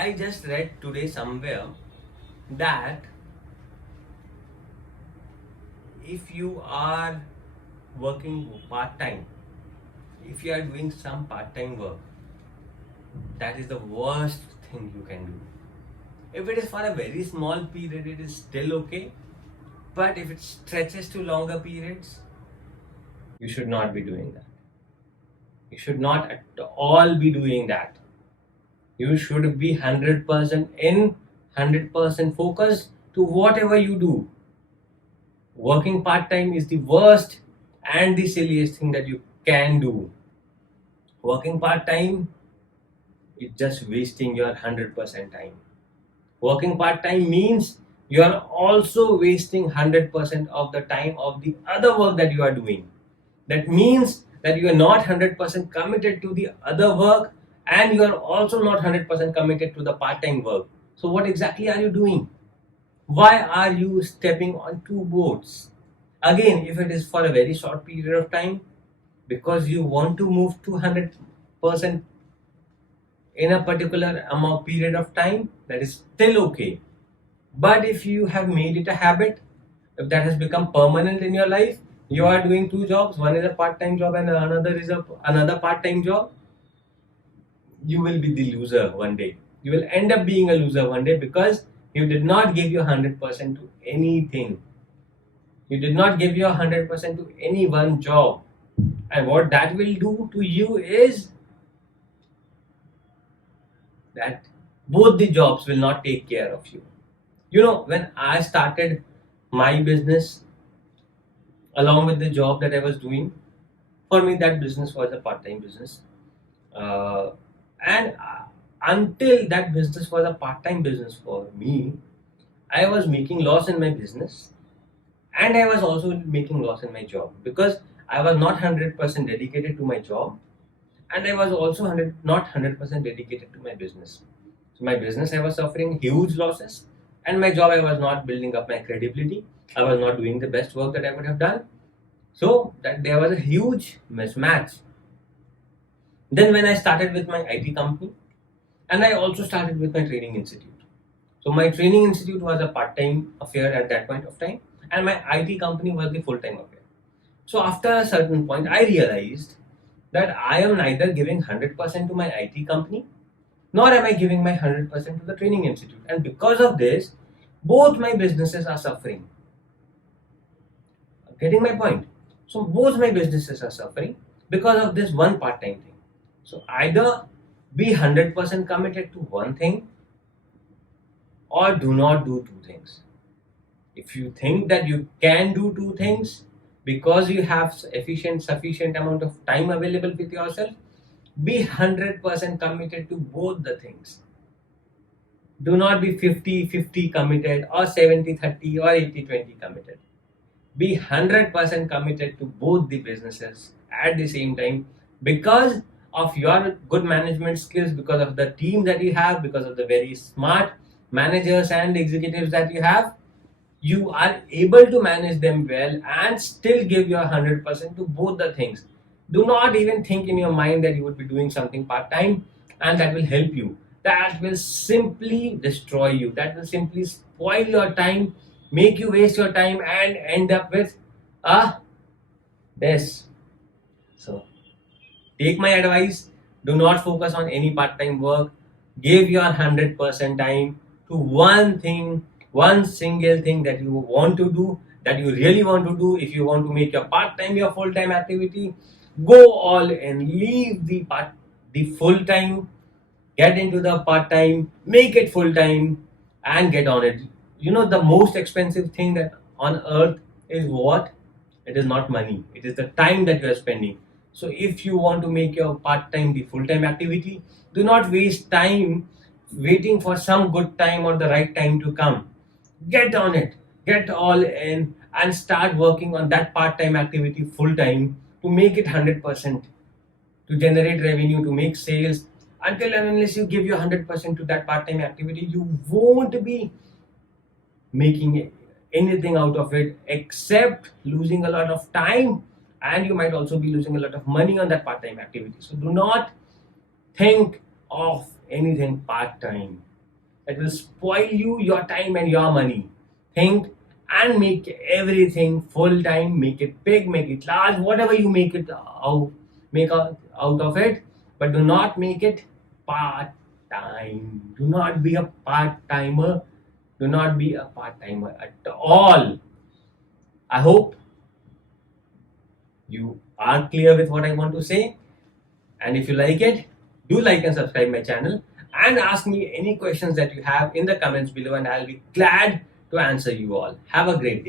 I just read today somewhere that if you are working part time, if you are doing some part time work, that is the worst thing you can do. If it is for a very small period, it is still okay. But if it stretches to longer periods, you should not be doing that. You should not at all be doing that. You should be 100% in, 100% focused to whatever you do. Working part time is the worst and the silliest thing that you can do. Working part time is just wasting your 100% time. Working part time means you are also wasting 100% of the time of the other work that you are doing. That means that you are not 100% committed to the other work, and you are also not 100% committed to the part time work. So, what exactly are you doing? Why are you stepping on two boats? Again, if it is for a very short period of time, because you want to move to 100% in a particular amount period of time, that is still okay. But if you have made it a habit, if that has become permanent in your life, you are doing two jobs, one is a part-time job and another is another part-time job, you will be the loser one day. You will end up being a loser one day because you did not give your 100% to anything. You did not give your 100% to any one job. And what that will do to you is that both the jobs will not take care of you. You know, when I started my business along with the job that I was doing, for me that business was a part-time business. And until that business was a part-time business for me, I was making loss in my business, and I was also making loss in my job because I was not 100% dedicated to my job, and I was also not 100% dedicated to my business. So my business, I was suffering huge losses, and my job, I was not building up my credibility. I was not doing the best work that I would have done. So that there was a huge mismatch. Then when I started with my IT company, and I also started with my training institute. So my training institute was a part-time affair at that point of time, and my IT company was the full-time affair. So after a certain point, I realized that I am neither giving 100% to my IT company, nor am I giving my 100% to the training institute. And because of this, both my businesses are suffering. Getting my point? So both my businesses are suffering because of this one part-time thing. So either be 100% committed to one thing, or do not do two things. If you think that you can do two things because you have sufficient amount of time available with yourself, be 100% committed to both the things. Do not be 50-50 committed, or 70-30, or 80-20 committed. Be 100% committed to both the businesses at the same time because of your good management skills, because of the team that you have, because of the very smart managers and executives that you have. You are able to manage them well and still give your 100% to both the things. Do not even think in your mind that you would be doing something part time and that will help you. That will simply destroy you. That will simply spoil your time, make you waste your time, and end up with a this. So, take my advice. Do not focus on any part time work. Give your 100% time to one thing, one single thing that you want to do, that you really want to do. If you want to make your part time your full time activity, go all and leave the full time, get into the part time, make it full time, and get on it. You know, the most expensive thing that on earth is what? It is not money, it is the time that you are spending. So if you want to make your part time the full time activity, do not waste time waiting for some good time or the right time to come. Get on it, get all in, and start working on that part time activity full time to make it 100%, to generate revenue, to make sales. Until and unless you give your 100% to that part time activity, you won't be making anything out of it except losing a lot of time, and you might also be losing a lot of money on that part time activity. So do not think of anything part time. It will spoil you, your time and your money. Think and make everything full time, make it big, make it large, whatever you make it out, out of it, but do not make it part time. Do not be a part timer. Do not be a part timer at all. I hope you are clear with what I want to say. And if you like it, do like and subscribe my channel and ask me any questions that you have in the comments below, and I'll be glad to answer you all. Have a great day.